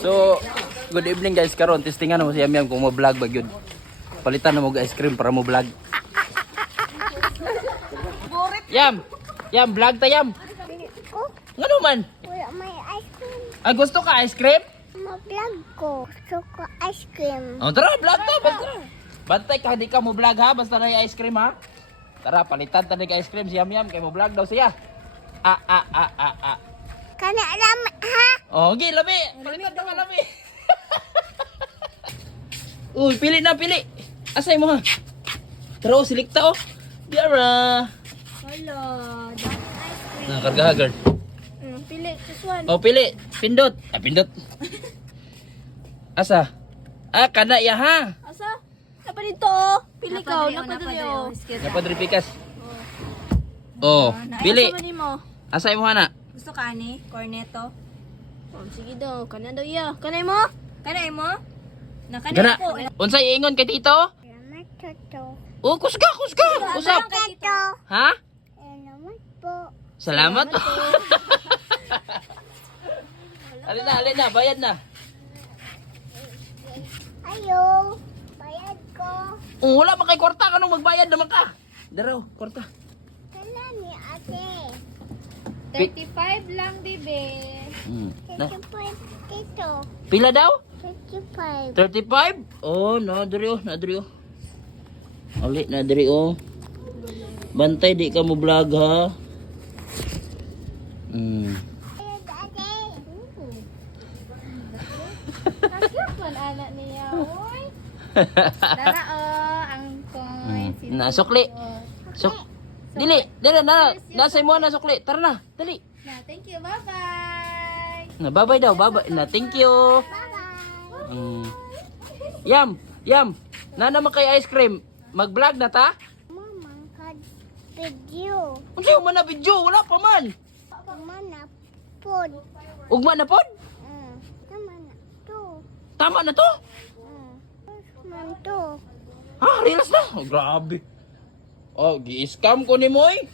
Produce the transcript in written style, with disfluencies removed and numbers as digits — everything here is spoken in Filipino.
So, good evening guys. Karon testingan mo si Yam Yam kung mo vlog ba gyud. Palitan na mo ice cream para mo vlog. Yam, Yam vlog ta Yam. Ngano man? Wala may ice cream. Ah, gusto ka ice cream? Mag-vlog ko. Gusto ko ice cream. Oh, tara vlog ta basta. Bantay ka di ka mo vlog ha, basta na ice cream ha. Tara palitan ta nig ice cream si Yam Yam kay mo vlog daw siya. Kana alam ha? Oh, gi labi. Palitan ta labi. Uy, pili na pili. Asay mo ha. Tara, silikta oh. Diara. Hello. That ice cream. Nakarga-hagar. Pili. This one. Oh, pili. Pindot. Ah, pindot. Asa? Ah, kana ya ha. Asa? Apa dito? Pili ka. Napadrio. Dapat ripikas. Oh, pili. Asa mo? Asa mo hana? Gusto ka ni? Corneto? Oh, sige daw. Kana daw iya. Kanay mo? Kanay mo? Gana. Nakanay ko. Unsay ingon kay tito? Salamat toto. Oh, kusga. Usap. Toto. Ha? Salamat po. Salamat. Alin na, bayad na. Ayo. Bayad ko. Oh, wala man kay kwarta kanong magbayad naman ka. Daraw, kwarta. Kana ni ate. 35 lang, bebe. Na, 35 dito. pila daw? 35. 35? Oh, nadiri oh. Ali, nadiri oh. Bantay di ka mo vlog ha. Bayad ate. Cute man anak niya, oy. Tara, ang coin. Na sukli. Dili, nasa mo na sukli. Tara na, dali. Na, thank you. Bye-bye. Na babay daw, babay. Na thank you. Yam. Na naman kay ice cream. Mag-vlog na ta? Mama, kad video. Unsa man na video? Wala pa man. Mama na pod. Ugma na pod? Tama na to. Tama na to? Man to. Ha, reels na. Oh, grabe. Oh, gi-scam ko ni mo eh.